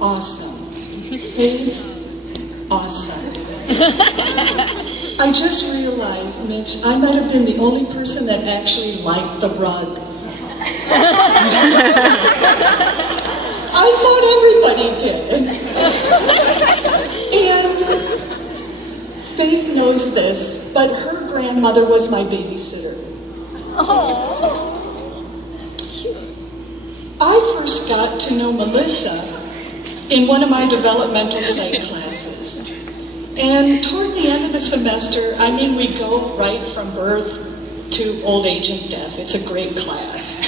awesome. Faith, awesome. I just realized, Mitch, I might have been the only person that actually liked the rug. I thought everybody did. And Faith knows this, but her grandmother was my babysitter. Oh. I first got to know Melissa in one of my developmental psych classes. And toward the end of the semester, I mean, we go right from birth to old age and death. It's a great class.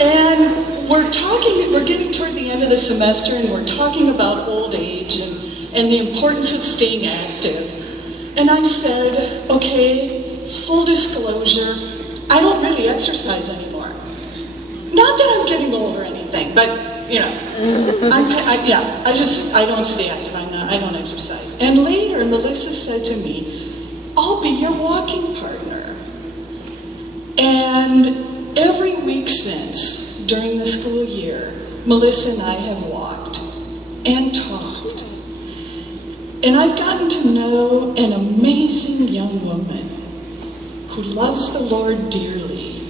And we're getting toward the end of the semester, and we're talking about old age and the importance of staying active. And I said, okay, full disclosure, I don't really exercise anymore. Not that I'm getting old or anything, but you know, I don't stay active. I don't exercise. And later, Melissa said to me, I'll be your walking partner. And every week since, during the school year, Melissa and I have walked and talked. And I've gotten to know an amazing young woman who loves the Lord dearly,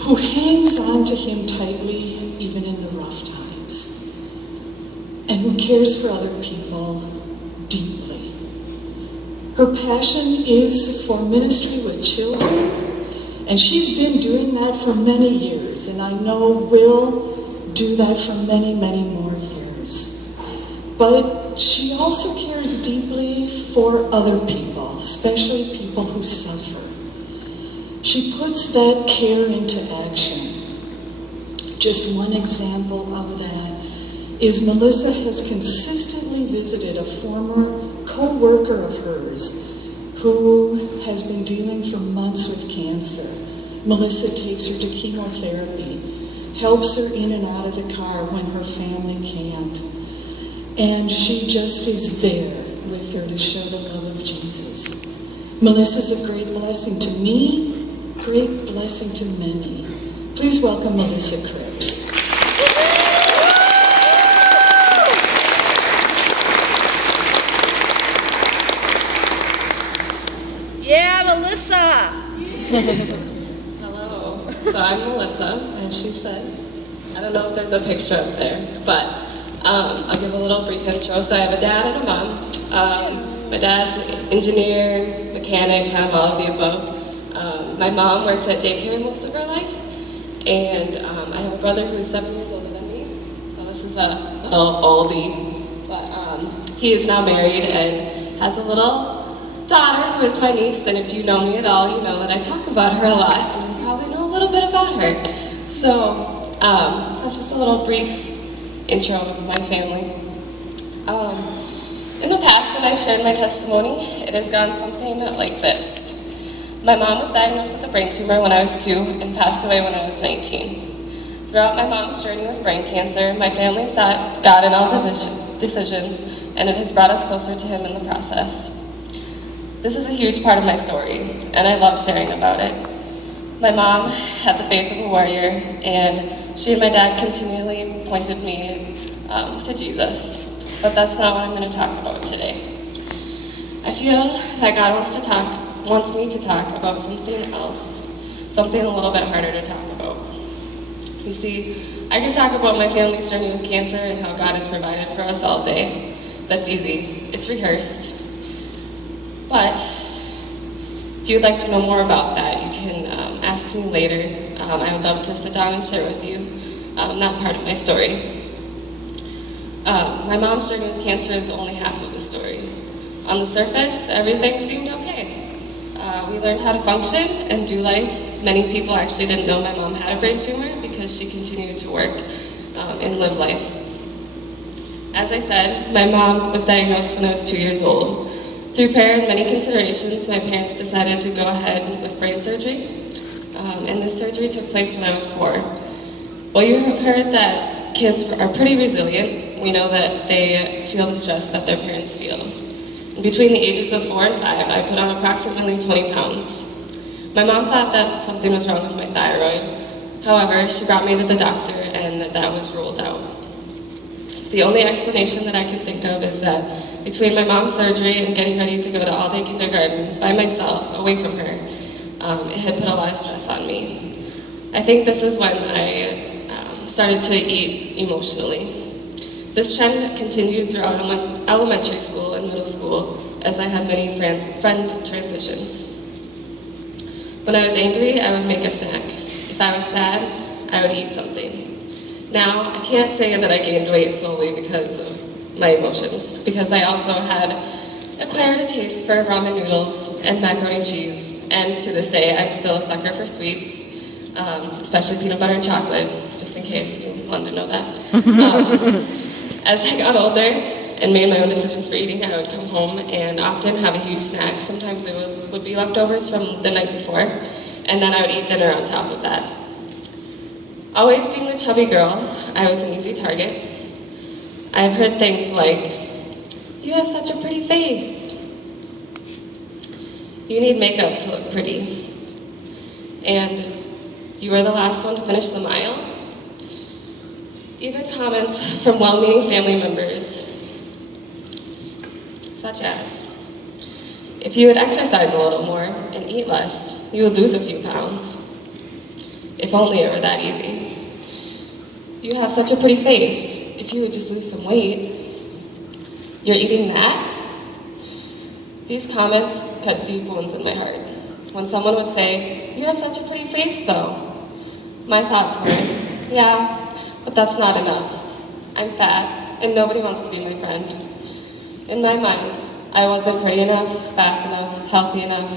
who hangs on to Him tightly even in the rough times, and who cares for other people deeply. Her passion is for ministry with children, and she's been doing that for many years, and I know will do that for many, many more years. But she also cares deeply for other people, especially people who suffer. She puts that care into action. Just one example of that is Melissa has consistently visited a former co-worker of hers who has been dealing for months with cancer. Melissa takes her to chemotherapy, helps her in and out of the car when her family can't. And she just is there with her to show the love of Jesus. Melissa's a great blessing to me, great blessing to many. Please welcome Melissa Cripps. Yeah, Melissa! Hello. So I'm Melissa, and she said, I don't know if there's a picture up there, but I'll give a little brief intro. So I have a dad and a mom. My dad's an engineer, mechanic, kind of all of the above. My mom worked at daycare most of her life, and I have a brother who is 7 years older than me, so this is a little oldie, but he is now married and has a little daughter who is my niece, and if you know me at all, you know that I talk about her a lot, and you probably know a little bit about her. So that's just a little brief intro of my family. In the past, when I've shared my testimony, it has gone something like this. My mom was diagnosed with a brain tumor when I was 2 and passed away when I was 19. Throughout my mom's journey with brain cancer, my family sought God in all decisions, and it has brought us closer to Him in the process. This is a huge part of my story, and I love sharing about it. My mom had the faith of a warrior, and she and my dad continually pointed me to Jesus. But that's not what I'm going to talk about today. I feel that God wants me to talk about something else, something a little bit harder to talk about. You see, I can talk about my family's journey with cancer and how God has provided for us all day. That's easy. It's rehearsed. But if you'd like to know more about that, you can ask me later. I would love to sit down and share with you that part of my story. My mom's journey with cancer is only half of the story. On the surface, everything seemed okay. We learned how to function and do life. Many people actually didn't know my mom had a brain tumor because she continued to work and live life. As I said, my mom was diagnosed when I was 2 years old. Through prayer and many considerations, my parents decided to go ahead with brain surgery. And this surgery took place when I was 4. Well, you have heard that kids are pretty resilient. We know that they feel the stress that their parents feel. Between the ages of 4 and 5, I put on approximately 20 pounds. My mom thought that something was wrong with my thyroid. However, she brought me to the doctor and that was ruled out. The only explanation that I can think of is that between my mom's surgery and getting ready to go to all-day kindergarten by myself, away from her, it had put a lot of stress on me. I think this is when I started to eat emotionally. This trend continued throughout elementary school and middle school as I had many friend transitions. When I was angry, I would make a snack. If I was sad, I would eat something. Now, I can't say that I gained weight solely because of my emotions, because I also had acquired a taste for ramen noodles and macaroni and cheese, and to this day, I'm still a sucker for sweets, especially peanut butter and chocolate, just in case you wanted to know that. As I got older and made my own decisions for eating, I would come home and often have a huge snack. Sometimes it would be leftovers from the night before, and then I would eat dinner on top of that. Always being the chubby girl, I was an easy target. I've heard things like, "You have such a pretty face. You need makeup to look pretty." And "You were the last one to finish the mile." Even comments from well-meaning family members, such as, "If you would exercise a little more and eat less, you would lose a few pounds. If only it were that easy. You have such a pretty face. If you would just lose some weight. You're eating that?" These comments cut deep wounds in my heart. When someone would say, "You have such a pretty face though," my thoughts were, "Yeah, but that's not enough. I'm fat, and nobody wants to be my friend." In my mind, I wasn't pretty enough, fast enough, healthy enough.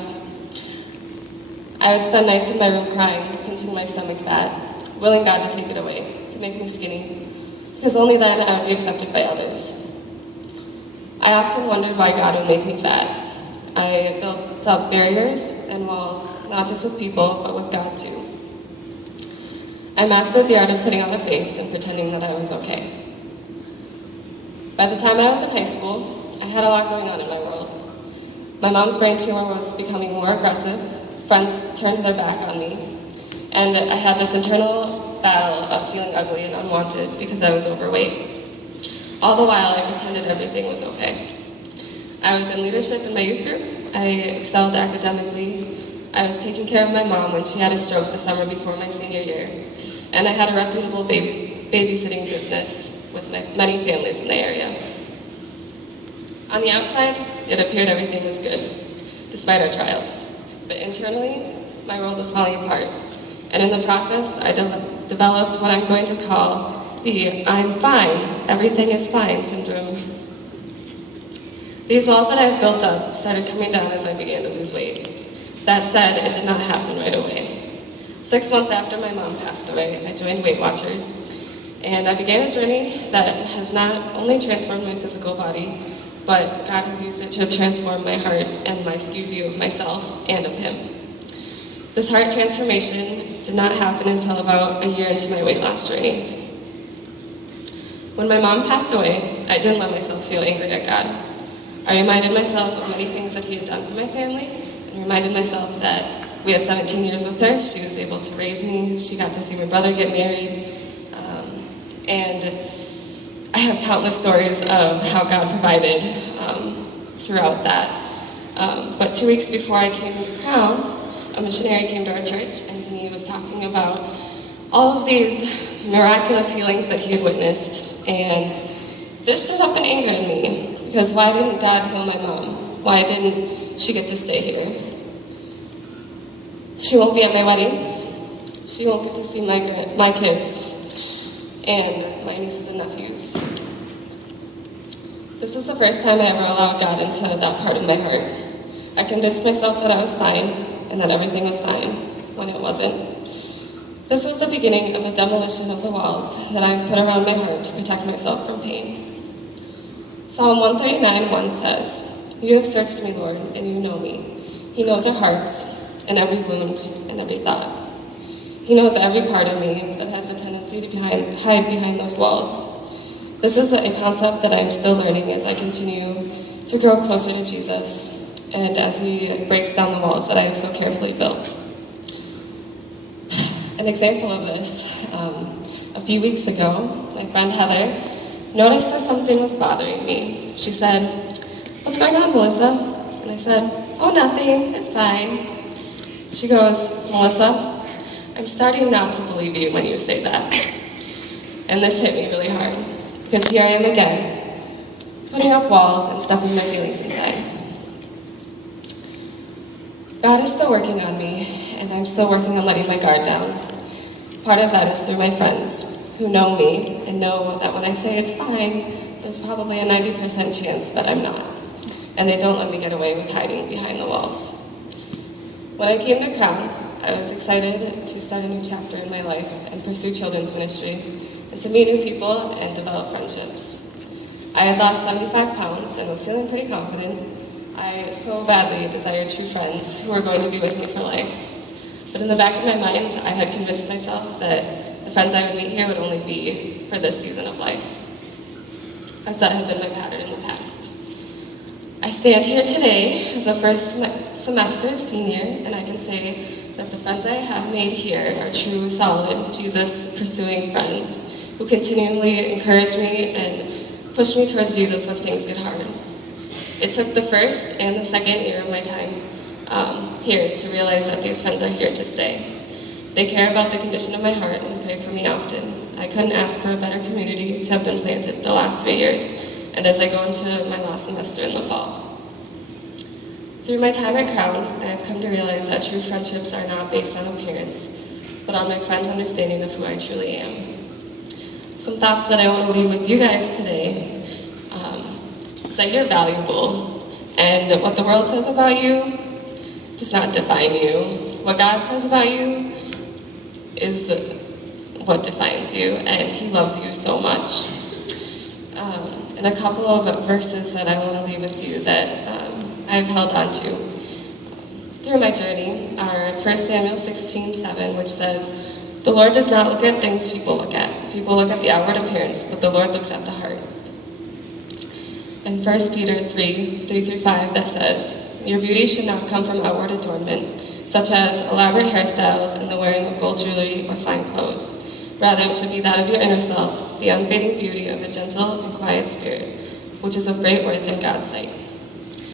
I would spend nights in my room crying, pinching my stomach fat, willing God to take it away, to make me skinny, because only then I would be accepted by others. I often wondered why God would make me fat. I built up barriers and walls, not just with people, but with God too. I mastered the art of putting on a face and pretending that I was okay. By the time I was in high school, I had a lot going on in my world. My mom's brain tumor was becoming more aggressive, friends turned their back on me, and I had this internal battle of feeling ugly and unwanted because I was overweight. All the while, I pretended everything was okay. I was in leadership in my youth group, I excelled academically, I was taking care of my mom when she had a stroke the summer before my senior year, and I had a reputable babysitting business with many families in the area. On the outside, it appeared everything was good, despite our trials. But internally, my world was falling apart. And in the process, I developed what I'm going to call the "I'm fine, everything is fine" syndrome. These walls that I've built up started coming down as I began to lose weight. That said, it did not happen right away. 6 months after my mom passed away, I joined Weight Watchers, and I began a journey that has not only transformed my physical body, but God has used it to transform my heart and my skewed view of myself and of Him. This heart transformation did not happen until about a year into my weight loss journey. When my mom passed away, I didn't let myself feel angry at God. I reminded myself of many things that He had done for my family, and reminded myself that we had 17 years with her. She was able to raise me. She got to see my brother get married. And I have countless stories of how God provided throughout that. But 2 weeks before I came to Crown, a missionary came to our church, and he was talking about all of these miraculous healings that he had witnessed. And this stirred up an anger in me, because why didn't God heal my mom? Why didn't she get to stay here? She won't be at my wedding. She won't get to see my kids and my nieces and nephews. This is the first time I ever allowed God into that part of my heart. I convinced myself that I was fine and that everything was fine when it wasn't. This was the beginning of the demolition of the walls that I've put around my heart to protect myself from pain. Psalm 139:1 says, "You have searched me, Lord, and you know me." He knows our hearts and every wound and every thought. He knows every part of me that has a tendency to hide behind those walls. This is a concept that I'm still learning as I continue to grow closer to Jesus and as He breaks down the walls that I have so carefully built. An example of this, a few weeks ago, my friend Heather noticed that something was bothering me. She said, "What's going on, Melissa?" And I said, "Oh, nothing, it's fine." She goes, "Melissa, I'm starting not to believe you when you say that." And this hit me really hard, because here I am again, putting up walls and stuffing my feelings inside. God is still working on me, and I'm still working on letting my guard down. Part of that is through my friends, who know me and know that when I say it's fine, there's probably a 90% chance that I'm not. And they don't let me get away with hiding behind the walls. When I came to Crown, I was excited to start a new chapter in my life and pursue children's ministry, and to meet new people and develop friendships. I had lost 75 pounds and was feeling pretty confident. I so badly desired true friends who were going to be with me for life. But in the back of my mind, I had convinced myself that the friends I would meet here would only be for this season of life, as that had been my pattern in the past. I stand here today as a first semester senior, and I can say that the friends I have made here are true, solid, Jesus-pursuing friends who continually encourage me and push me towards Jesus when things get hard. It took the first and the second year of my time here to realize that these friends are here to stay. They care about the condition of my heart and pray for me often. I couldn't ask for a better community to have been planted the last 3 years, and as I go into my last semester in the fall. Through my time at Crown, I have come to realize that true friendships are not based on appearance, but on my friend's understanding of who I truly am. Some thoughts that I want to leave with you guys today is that you're valuable, and what the world says about you does not define you. What God says about you is what defines you, and He loves you so much. And a couple of verses that I want to leave with you that I've held on to through my journey are 1 Samuel 16:7, which says, "The Lord does not look at things people look at. People look at the outward appearance, but the Lord looks at the heart." And 1 Peter 3:3-5 that says, "Your beauty should not come from outward adornment, such as elaborate hairstyles and the wearing of gold jewelry or fine clothes. Rather, it should be that of your inner self, the unfading beauty of a gentle and quiet spirit, which is of great worth in God's sight."